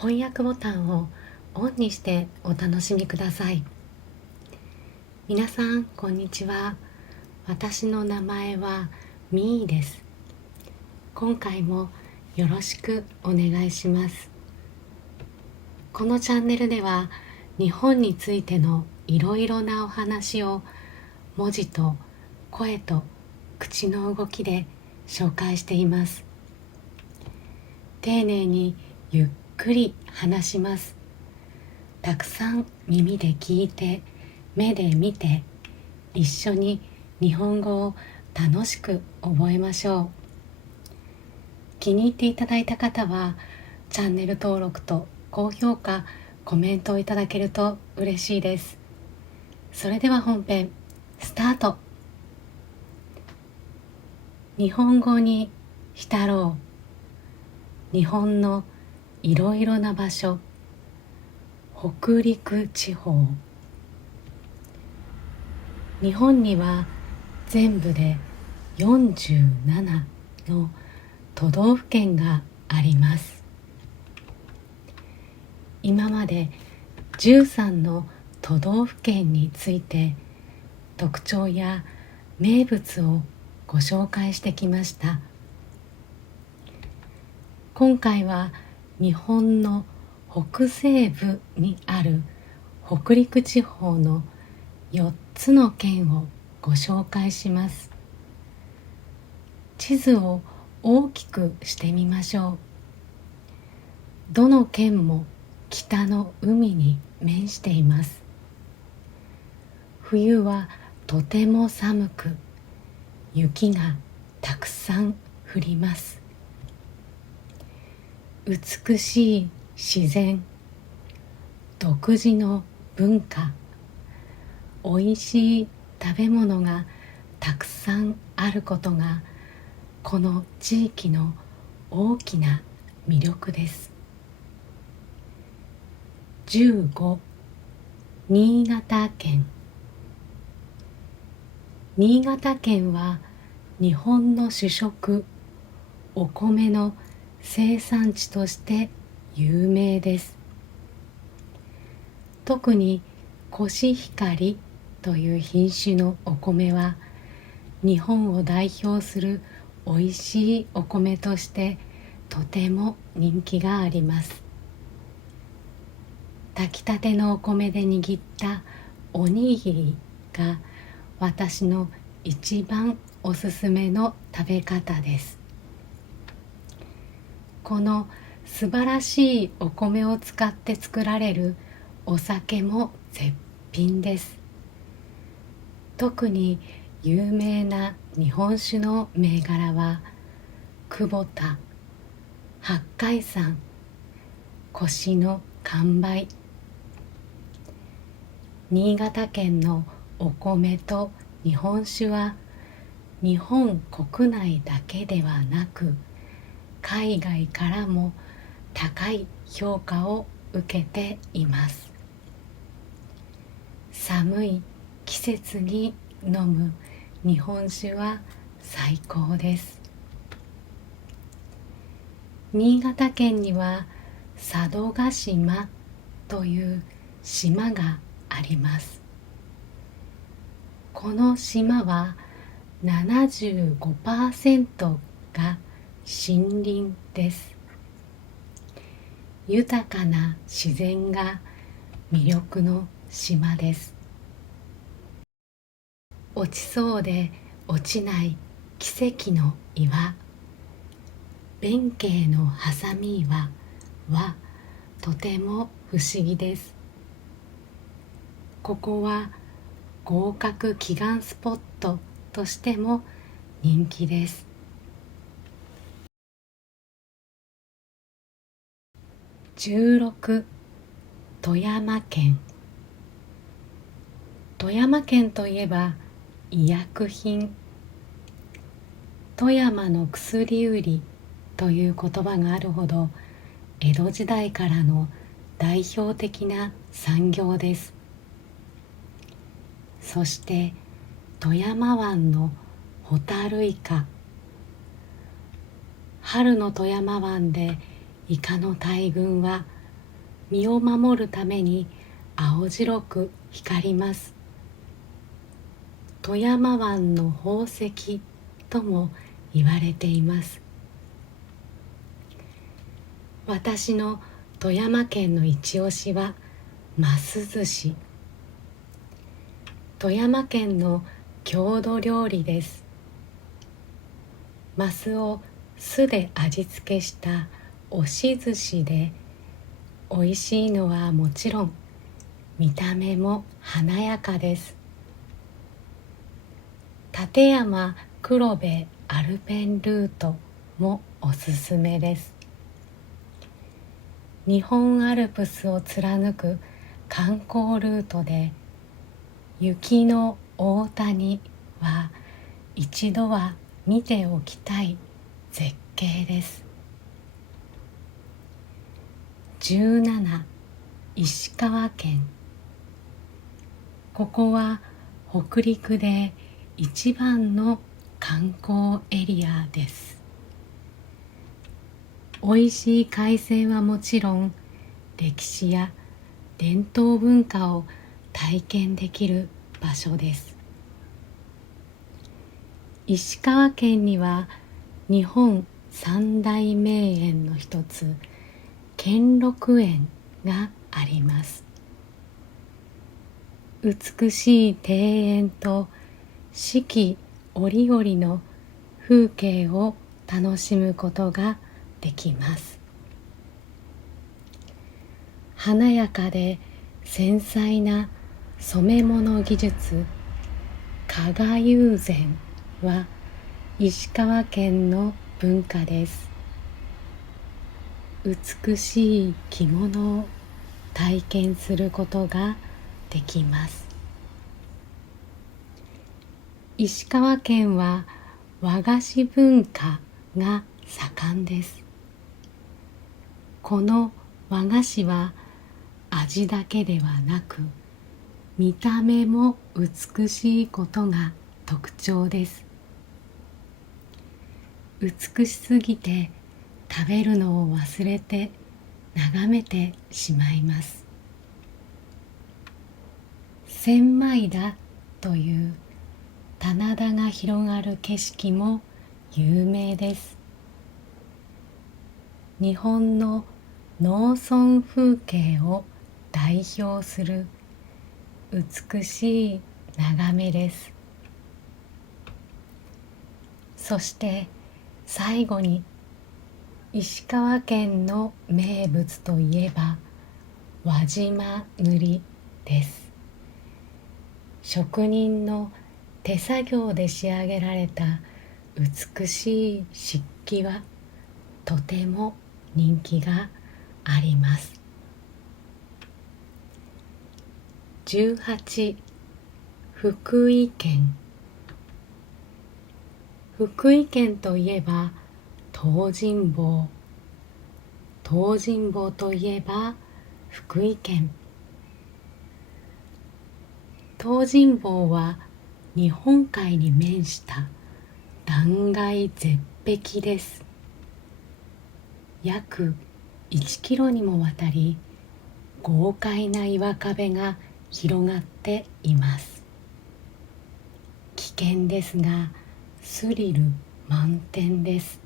翻訳ボタンをオンにしてお楽しみください。皆さんこんにちは。私の名前はみーです。今回もよろしくお願いします。このチャンネルでは日本についてのいろいろなお話を文字と声と口の動きで紹介しています。丁寧にゆっくり話します。たくさん耳で聞いて目で見て一緒に日本語を楽しく覚えましょう。気に入っていただいた方はチャンネル登録と高評価、コメントをいただけると嬉しいです。それでは本編スタート。日本語に浸ろう。日本のいろいろな場所。北陸地方。日本には全部で47の都道府県があります。今まで13の都道府県について特徴や名物をご紹介してきました。今回は日本の北西部にある北陸地方の4つの県をご紹介します。地図を大きくしてみましょう。どの県も北の海に面しています。冬はとても寒く、雪がたくさん降ります。美しい自然、独自の文化、おいしい食べ物がたくさんあることがこの地域の大きな魅力です。15、新潟県。新潟県は日本の主食、お米の生産地として有名です。特にコシヒカリという品種のお米は日本を代表するおいしいお米としてとても人気があります。炊きたてのお米で握ったおにぎりが私の一番おすすめの食べ方です。この素晴らしいお米を使って作られるお酒も絶品です。特に有名な日本酒の銘柄は久保田、八海山、越の完売。新潟県のお米と日本酒は日本国内だけではなく海外からも高い評価を受けています。寒い季節に飲む日本酒は最高です。新潟県には佐渡島という島があります。この島は 75% が森林です。豊かな自然が魅力の島です。落ちそうで落ちない奇跡の岩、弁慶のハサミ岩はとても不思議です。ここは合格祈願スポットとしても人気です。16、富山県。富山県といえば医薬品。富山の薬売りという言葉があるほど江戸時代からの代表的な産業です。そして富山湾のホタルイカ。春の富山湾でイカの大群は身を守るために青白く光ります。富山湾の宝石とも言われています。私の富山県の一押しはます寿司。富山県の郷土料理です。ますを酢で味付けした押し寿司で、おいしいのはもちろん見た目も華やかです。立山黒部アルペンルートもおすすめです。日本アルプスを貫く観光ルートで、雪の大谷は一度は見ておきたい絶景です。17、石川県。ここは北陸で一番の観光エリアです。おいしい海鮮はもちろん、歴史や伝統文化を体験できる場所です。石川県には日本三大名園の一つ、兼六園があります。美しい庭園と四季折々の風景を楽しむことができます。華やかで繊細な染め物技術、加賀友禅は石川県の文化です。美しい着物を体験することができます。石川県は和菓子文化が盛んです。この和菓子は味だけではなく、見た目も美しいことが特徴です。美しすぎて食べるのを忘れて眺めてしまいます。千枚田という棚田が広がる景色も有名です。日本の農村風景を代表する美しい眺めです。そして最後に、石川県の名物といえば輪島塗です。職人の手作業で仕上げられた美しい漆器はとても人気があります。18、福井県。福井県といえば東尋坊。東尋坊といえば福井県。東尋坊は日本海に面した断崖絶壁です。約1キロにもわたり豪快な岩壁が広がっています。危険ですがスリル満点です。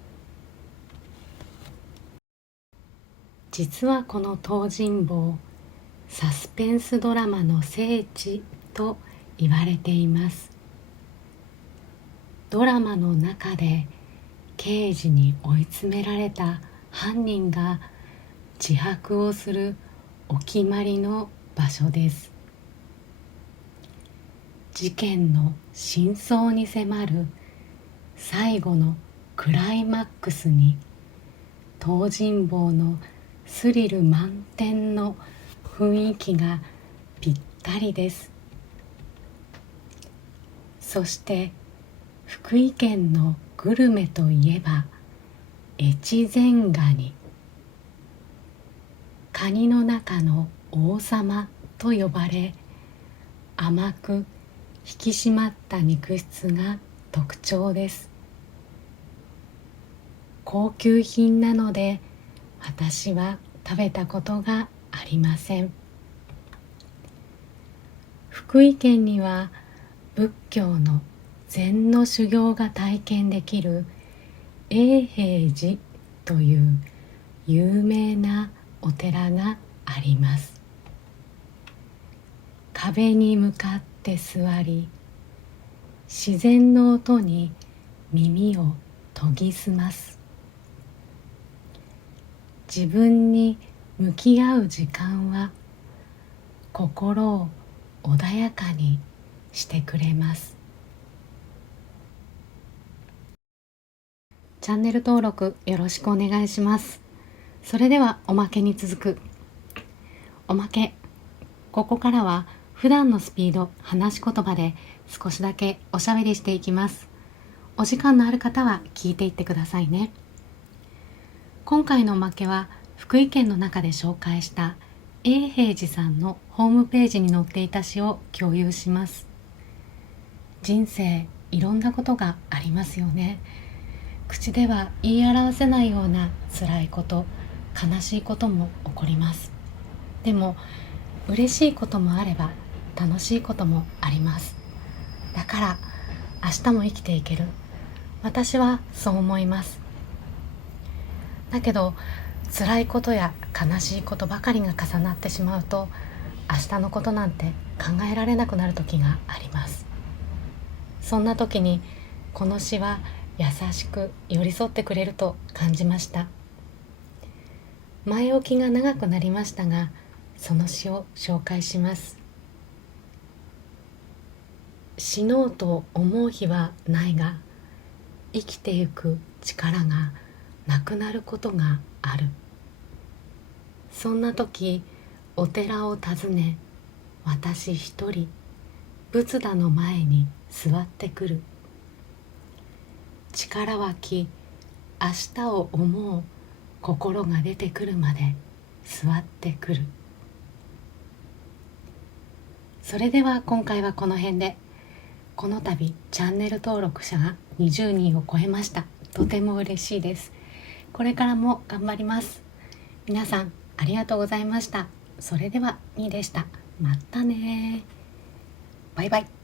実はこの東尋坊、サスペンスドラマの聖地と言われています。ドラマの中で刑事に追い詰められた犯人が自白をするお決まりの場所です。事件の真相に迫る最後のクライマックスに、東尋坊のスリル満点の雰囲気がぴったりです。そして福井県のグルメといえば越前ガニ。カニの中の王様と呼ばれ、甘く引き締まった肉質が特徴です。高級品なので私は食べたことがありりません。福井県には仏教の禅の修行が体験できる永平寺という有名なお寺があります。壁に向かって座り、自然の音に耳を研ぎ澄ます。自分に向き合う時間は心を穏やかにしてくれます。チャンネル登録よろしくお願いします。それではおまけに続く。おまけ。ここからは普段のスピード、話し言葉で少しだけおしゃべりしていきます。お時間のある方は聞いていってくださいね。今回のおまけは福井県の中で紹介した永平寺さんのホームページに載っていた詩を共有します。人生いろんなことがありますよね。口では言い表せないような辛いこと、悲しいことも起こります。でも嬉しいこともあれば楽しいこともあります。だから明日も生きていける。私はそう思います。だけど辛いことや悲しいことばかりが重なってしまうと、明日のことなんて考えられなくなる時があります。そんな時にこの詩は優しく寄り添ってくれると感じました。前置きが長くなりましたが、その詩を紹介します。死のうと思う日はないが、生きてゆく力がなくなることがある。そんな時、お寺を訪ね、私一人仏陀の前に座ってくる。力湧き、明日を思う心が出てくるまで座ってくる。それでは今回はこの辺で。この度チャンネル登録者が20人を超えました。とても嬉しいです。これからも頑張ります。皆さんありがとうございました。それではみーでした。またね。バイバイ。